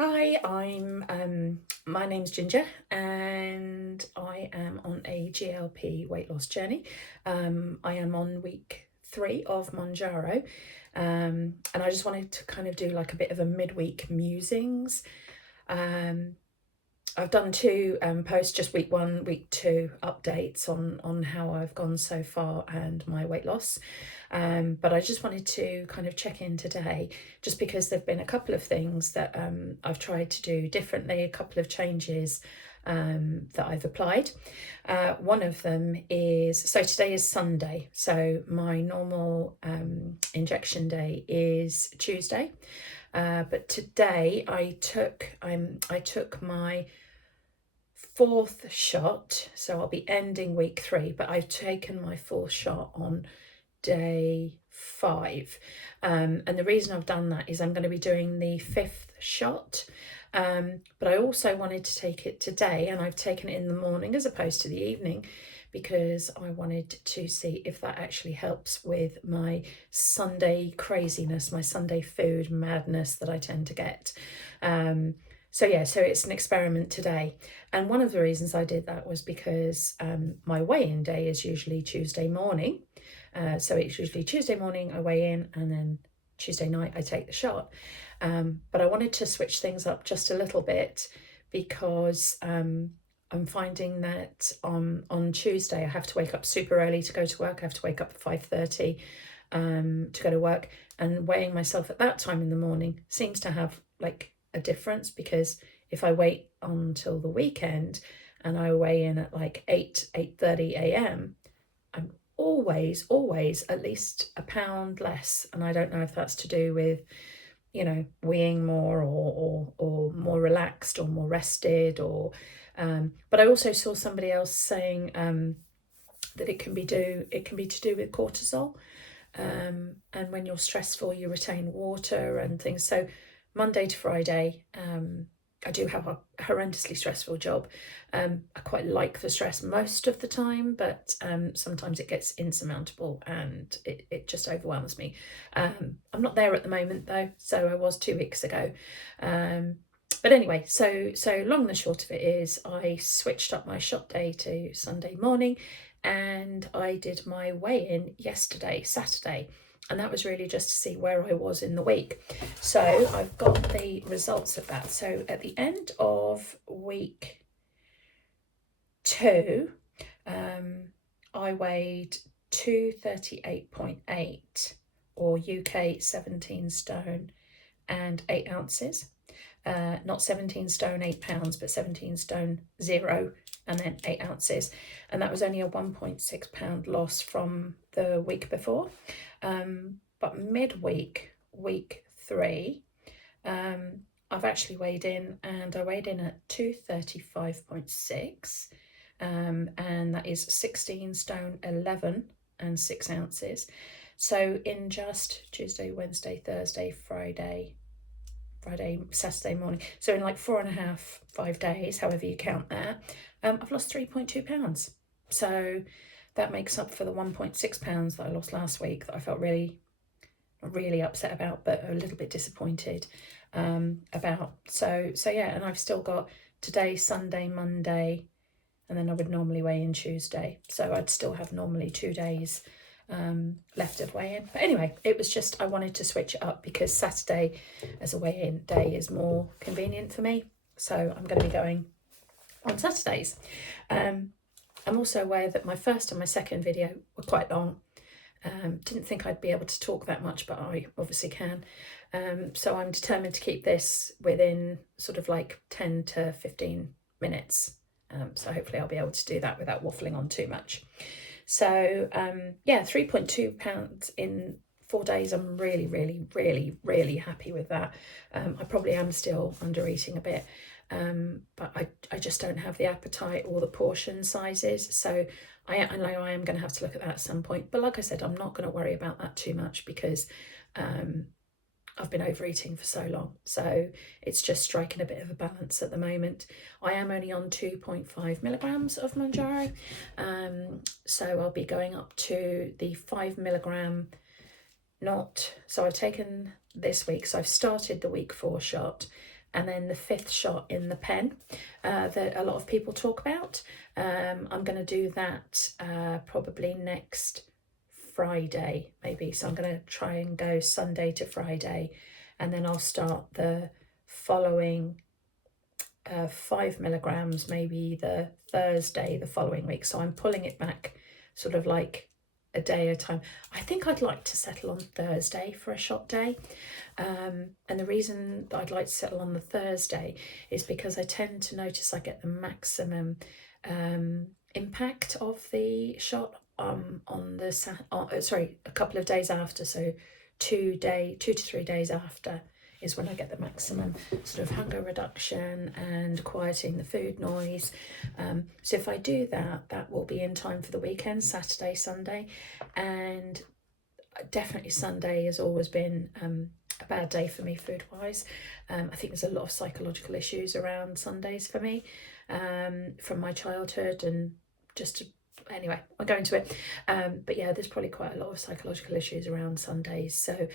Hi, my name's Ginger and I am on a GLP weight loss journey. I am on week 3 of Monjaro, and I just wanted to kind of do like a bit of a midweek musings. Um, I've done two posts, just week 1, week 2 updates on how I've gone so far and my weight loss. But I just wanted to kind of check in today, just because there've been a couple of things that I've tried to do differently, a couple of changes that I've applied. One of them is, so today is Sunday, so my normal injection day is Tuesday. But today I took my 4th shot, so I'll be ending week 3, but I've taken my 4th shot on day 5. And the reason I've done that is I'm going to be doing the 5th shot. But I also wanted to take it today, and I've taken it in the morning as opposed to the evening, because I wanted to see if that actually helps with my Sunday craziness, my Sunday food madness that I tend to get. So it's an experiment today. And one of the reasons I did that was because my weigh-in day is usually Tuesday morning. So it's usually Tuesday morning I weigh in, and then Tuesday night I take the shot. But I wanted to switch things up just a little bit, because I'm finding that on Tuesday I have to wake up super early to go to work. I have to wake up at 5:30 to go to work, and weighing myself at that time in the morning seems to have like a difference, because if I wait until the weekend and I weigh in at like 8:30 a.m, I'm always at least a pound less. And I don't know if that's to do with, weighing more or more relaxed or more rested, or but I also saw somebody else saying that it can be to do with cortisol, and when you're stressful you retain water and things. So Monday to Friday, I do have a horrendously stressful job. I quite like the stress most of the time, but sometimes it gets insurmountable and it just overwhelms me. I'm not there at the moment though, so I was 2 weeks ago. But anyway, so long and the short of it is I switched up my shot day to Sunday morning, and I did my weigh-in yesterday, Saturday. And that was really just to see where I was in the week. So I've got the results of that. So at the end of week 2, I weighed 238.8, or UK 17 stone and 8 ounces. Not 17 stone 8 pounds, but 17 stone 0 and then 8 ounces. And that was only a 1.6 pound loss from the week before. But midweek, week 3, I've actually weighed in, and I weighed in at 235.6, and that is 16 stone 11 and 6 ounces. So in just Tuesday, Wednesday, Thursday, Friday, Saturday morning, so in like 4.5, 5 days, however you count that, I've lost 3.2 pounds. So that makes up for the 1.6 pounds that I lost last week, that I felt really upset about, but a little bit disappointed about. So yeah, and I've still got today, Sunday, Monday, and then I would normally weigh in Tuesday, so I'd still have normally 2 days left of weigh-in. But anyway, it was just, I wanted to switch it up because Saturday as a weigh-in day is more convenient for me, so I'm going to be going on Saturdays. I'm also aware that my first and my second video were quite long. Didn't think I'd be able to talk that much, but I obviously can. So I'm determined to keep this within sort of like 10 to 15 minutes. So hopefully I'll be able to do that without waffling on too much. So 3.2 pounds in 4 days. I'm really happy with that. I probably am still under eating a bit, but I just don't have the appetite or the portion sizes. So I know I am going to have to look at that at some point. But like I said, I'm not going to worry about that too much, because I've been overeating for so long. So it's just striking a bit of a balance at the moment. I am only on 2.5 milligrams of Manjaro. So I'll be going up to the 5 milligram. So I've taken this week, so I've started the week 4 shot, and then the 5th shot in the pen that a lot of people talk about. I'm going to do that probably next Friday maybe, so I'm going to try and go Sunday to Friday, and then I'll start the following 5 milligrams maybe the Thursday the following week. So I'm pulling it back sort of like a day at a time. I think I'd like to settle on Thursday for a shot day, and the reason that I'd like to settle on the Thursday is because I tend to notice I get the maximum impact of the shot on the a couple of days after, so 2 to 3 days after is when I get the maximum sort of hunger reduction and quieting the food noise. So if I do that, that will be in time for the weekend, Saturday, Sunday, and definitely Sunday has always been a bad day for me food-wise. I think there's a lot of psychological issues around Sundays for me, from my childhood, and just anyway, I'll go into it. But yeah, there's probably quite a lot of psychological issues around Sundays. So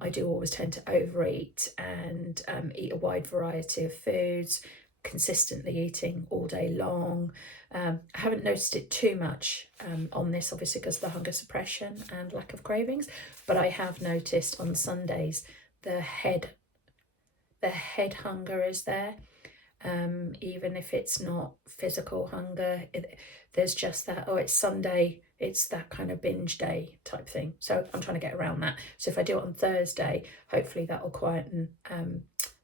I do always tend to overeat and eat a wide variety of foods, consistently eating all day long. I haven't noticed it too much on this, obviously, because of the hunger suppression and lack of cravings. But I have noticed on Sundays the head hunger is there. Even if it's not physical hunger, there's just that, oh, it's Sunday, it's that kind of binge day type thing. So I'm trying to get around that. So if I do it on Thursday, hopefully that will quieten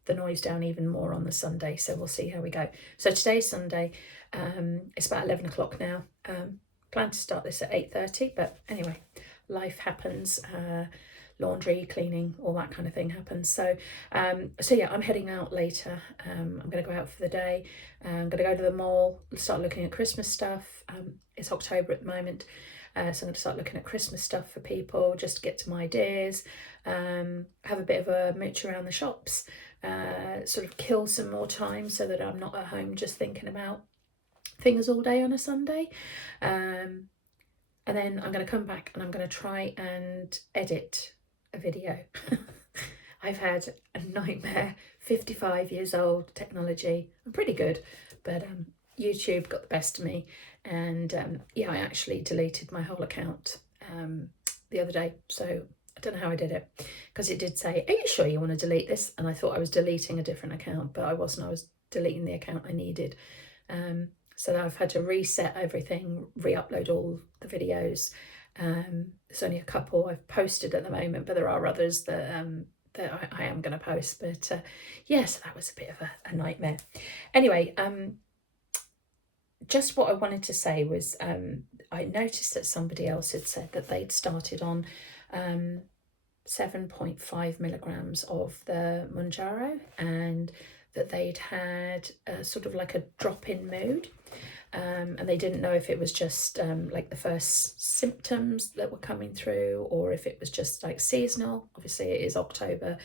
the noise down even more on the Sunday. So we'll see how we go. So today's Sunday, it's about 11 o'clock now. Plan to start this at 8:30, but anyway, life happens. Laundry, cleaning, all that kind of thing happens. So yeah, I'm heading out later. I'm going to go out for the day. I'm going to go to the mall, start looking at Christmas stuff. It's October at the moment, so I'm going to start looking at Christmas stuff for people, just to get some ideas, have a bit of a mooch around the shops, sort of kill some more time so that I'm not at home just thinking about things all day on a Sunday. And then I'm going to come back and I'm going to try and edit a video. I've had a nightmare, 55 years old, technology. I'm pretty good, but YouTube got the best of me, and yeah, I actually deleted my whole account the other day. So I don't know how I did it, because it did say, are you sure you want to delete this? And I thought I was deleting a different account, but I wasn't. I was deleting the account I needed. So I've had to reset everything, re-upload all the videos. There's only a couple I've posted at the moment, but there are others that I am going to post. But yeah, so that was a bit of a nightmare. Anyway, just what I wanted to say was I noticed that somebody else had said that they'd started on 7.5 milligrams of the Mounjaro, and that they'd had sort of like a drop in mood. And they didn't know if it was just like the first symptoms that were coming through, or if it was just like seasonal. Obviously it is October,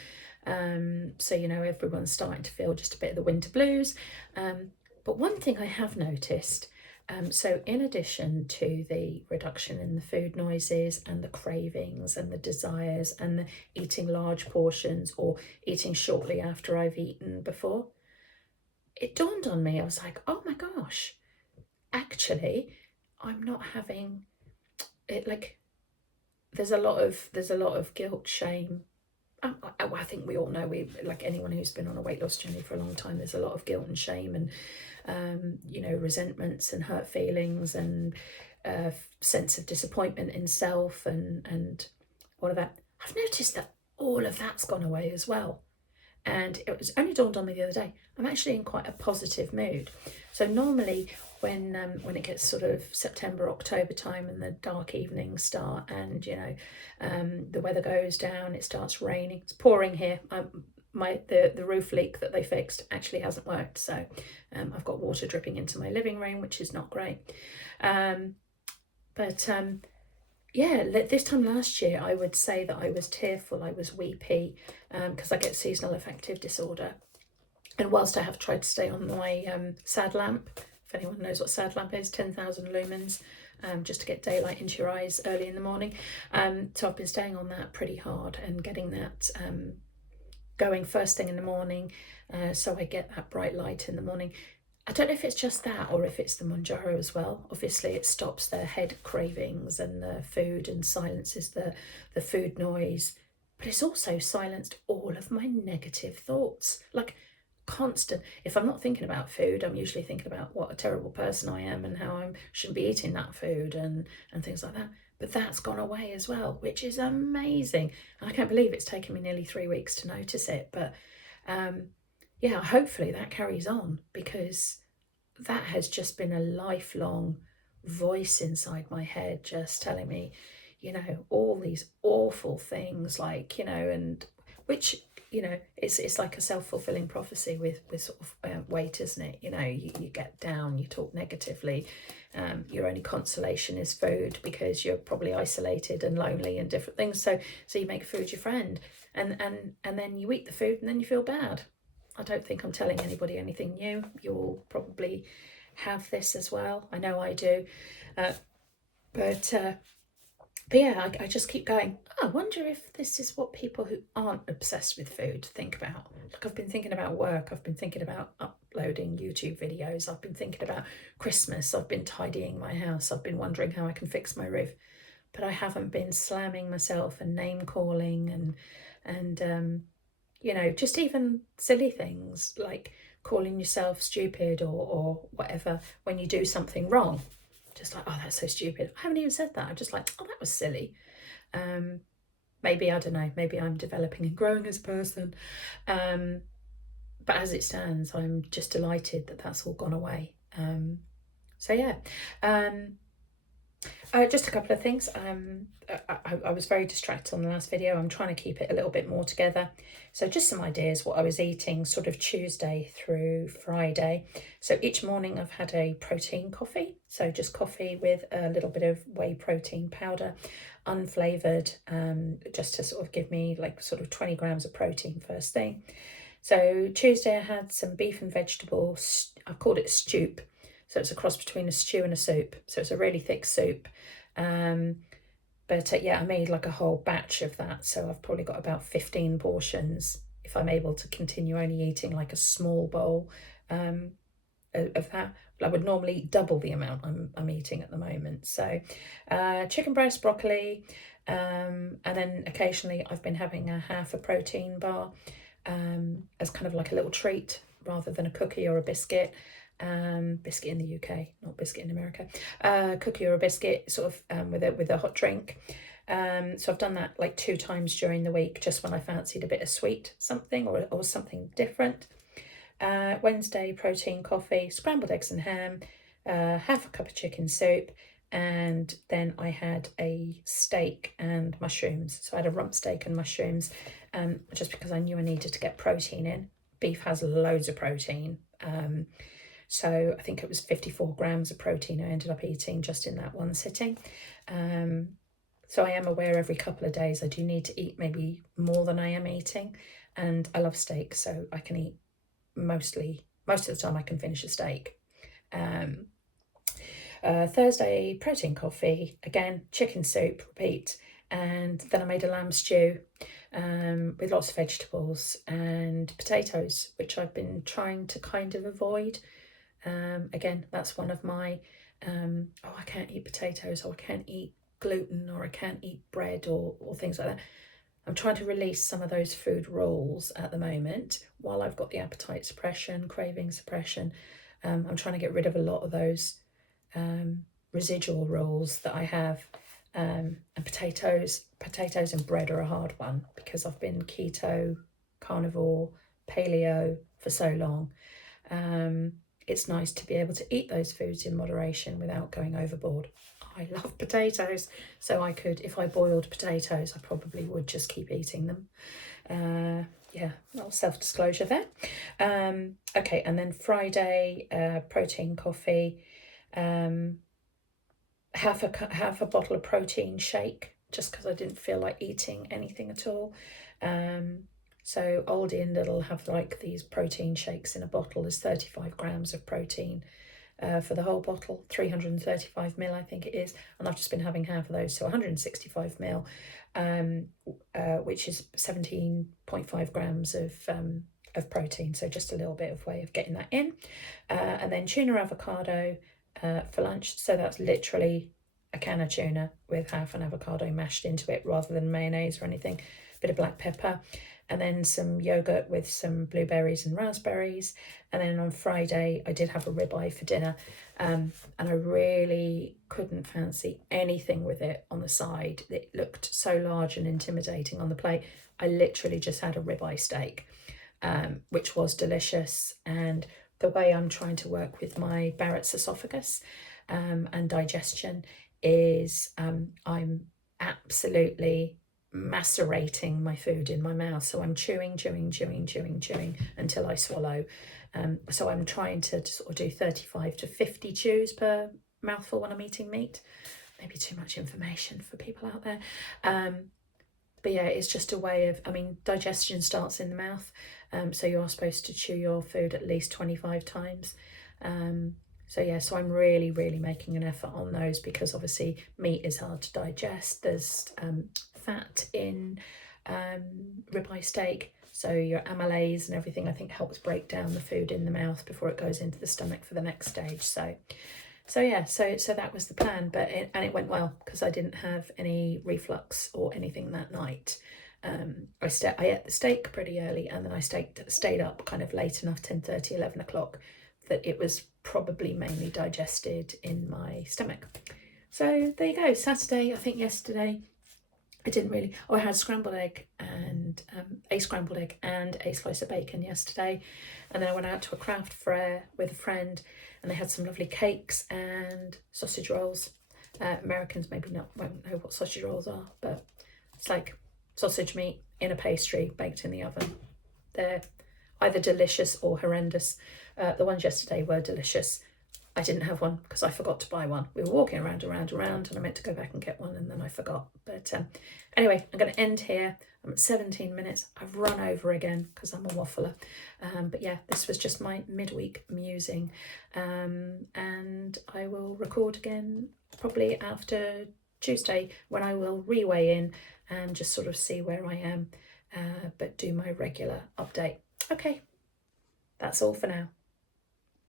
so you know, everyone's starting to feel just a bit of the winter blues. But one thing I have noticed, so in addition to the reduction in the food noises and the cravings and the desires and the eating large portions or eating shortly after I've eaten before, it dawned on me, I was like, oh my gosh, actually I'm not having it. Like there's a lot of guilt, shame. I think we all know, like anyone who's been on a weight loss journey for a long time, there's a lot of guilt and shame, and you know, resentments and hurt feelings, and sense of disappointment in self, and all of that. I've noticed that all of that's gone away as well. And it was only dawned on me the other day, I'm actually in quite a positive mood. So normally when it gets sort of September, October time, and the dark evenings start, and you know, the weather goes down, it starts raining, it's pouring here. The roof leak that they fixed actually hasn't worked, so I've got water dripping into my living room, which is not great. Yeah, this time last year, I would say that I was tearful, I was weepy, because I get seasonal affective disorder. And whilst I have tried to stay on my SAD lamp, if anyone knows what SAD lamp is, 10,000 lumens, just to get daylight into your eyes early in the morning. So I've been staying on that pretty hard and getting that going first thing in the morning, so I get that bright light in the morning. I don't know if it's just that or if it's the Monjaro as well. Obviously, it stops the head cravings and the food and silences the food noise. But it's also silenced all of my negative thoughts. Like constant. If I'm not thinking about food, I'm usually thinking about what a terrible person I am and how I shouldn't be eating that food and things like that. But that's gone away as well, which is amazing. And I can't believe it's taken me nearly 3 weeks to notice it. But yeah, hopefully that carries on, because that has just been a lifelong voice inside my head just telling me, all these awful things, like, and which, it's like a self-fulfilling prophecy with sort of weight, isn't it? You get down, you talk negatively, your only consolation is food because you're probably isolated and lonely and different things, so you make food your friend, and then you eat the food and then you feel bad. I don't think I'm telling anybody anything new. You'll probably have this as well. I know I do. But yeah, I just keep going, I wonder if this is what people who aren't obsessed with food think about. Like, I've been thinking about work. I've been thinking about uploading YouTube videos. I've been thinking about Christmas. I've been tidying my house. I've been wondering how I can fix my roof. But I haven't been slamming myself and name calling and just even silly things like calling yourself stupid or whatever when you do something wrong. Just like, oh, that's so stupid. I haven't even said that. I'm just like, oh, that was silly. Maybe, I don't know, maybe I'm developing and growing as a person. But as it stands, I'm just delighted that that's all gone away. So yeah. Just a couple of things. I was very distracted on the last video. I'm trying to keep it a little bit more together. So just some ideas what I was eating sort of Tuesday through Friday. So each morning I've had a protein coffee. So just coffee with a little bit of whey protein powder, unflavoured, just to sort of give me like sort of 20 grams of protein first thing. So Tuesday I had some beef and vegetables. I called it stoop. So it's a cross between a stew and a soup. So it's a really thick soup. But yeah, I made like a whole batch of that. So I've probably got about 15 portions if I'm able to continue only eating like a small bowl of that. But I would normally double the amount I'm eating at the moment. So chicken breast, broccoli, and then occasionally I've been having a half a protein bar as kind of like a little treat rather than a cookie or a biscuit. Biscuit in the UK, not biscuit in America. Cookie or a biscuit, sort of with a hot drink. So I've done that like 2 times during the week, just when I fancied a bit of sweet something or something different. Wednesday, protein coffee, scrambled eggs and ham, half a cup of chicken soup, and then I had a steak and mushrooms. So I had a rump steak and mushrooms, just because I knew I needed to get protein in. Beef has loads of protein. So I think it was 54 grams of protein I ended up eating just in that one sitting. So I am aware every couple of days I do need to eat maybe more than I am eating. And I love steak, so I can eat most of the time I can finish a steak. Thursday, protein coffee, again, chicken soup, repeat. And then I made a lamb stew with lots of vegetables and potatoes, which I've been trying to kind of avoid. Again, that's one of my, I can't eat potatoes, or I can't eat gluten, or I can't eat bread or things like that. I'm trying to release some of those food rules at the moment while I've got the appetite suppression, craving suppression. I'm trying to get rid of a lot of those residual rules that I have. And potatoes and bread are a hard one, because I've been keto, carnivore, paleo for so long. It's nice to be able to eat those foods in moderation without going overboard. I love potatoes, so I could, if I boiled potatoes, I probably would just keep eating them. Yeah, little self-disclosure there. Okay, and then Friday, protein coffee, half a bottle of protein shake, just because I didn't feel like eating anything at all. So Aldi and Lidl have like these protein shakes in a bottle. There's 35 grams of protein for the whole bottle, 335ml I think it is, and I've just been having half of those, so 165ml, which is 17.5 grams of protein, so just a little bit of way of getting that in. And then tuna avocado for lunch, so that's literally a can of tuna with half an avocado mashed into it rather than mayonnaise or anything, bit of black pepper, and then some yogurt with some blueberries and raspberries. And then on Friday I did have a ribeye for dinner, and I really couldn't fancy anything with it on the side. It looked so large and intimidating on the plate. I literally just had a ribeye steak, which was delicious. And the way I'm trying to work with my Barrett's esophagus and digestion is I'm absolutely macerating my food in my mouth. So I'm chewing until I swallow. So I'm trying to sort of do 35 to 50 chews per mouthful when I'm eating meat. Maybe too much information for people out there. But yeah, it's just a way of, digestion starts in the mouth. So you are supposed to chew your food at least 25 times. So I'm really making an effort on those, because obviously meat is hard to digest. There's fat in ribeye steak, so your amylase and everything I think helps break down the food in the mouth before it goes into the stomach for the next stage. So that was the plan, and it went well because I didn't have any reflux or anything that night. I ate the steak pretty early, and then I stayed up kind of late enough, 10:30, 11 o'clock, that it was probably mainly digested in my stomach. So there you go. Saturday, I think yesterday, I didn't really, I had scrambled egg and a scrambled egg and a slice of bacon yesterday. And then I went out to a craft fair with a friend, and they had some lovely cakes and sausage rolls. Americans maybe won't know what sausage rolls are, but it's like sausage meat in a pastry baked in the oven. They're either delicious or horrendous. The ones yesterday were delicious. I didn't have one because I forgot to buy one. We were walking around, and I meant to go back and get one, and then I forgot. But anyway, I'm going to end here. I'm at 17 minutes. I've run over again because I'm a waffler. But yeah, this was just my midweek musing. And I will record again probably after Tuesday, when I will reweigh in and just sort of see where I am, but do my regular update. Okay, that's all for now.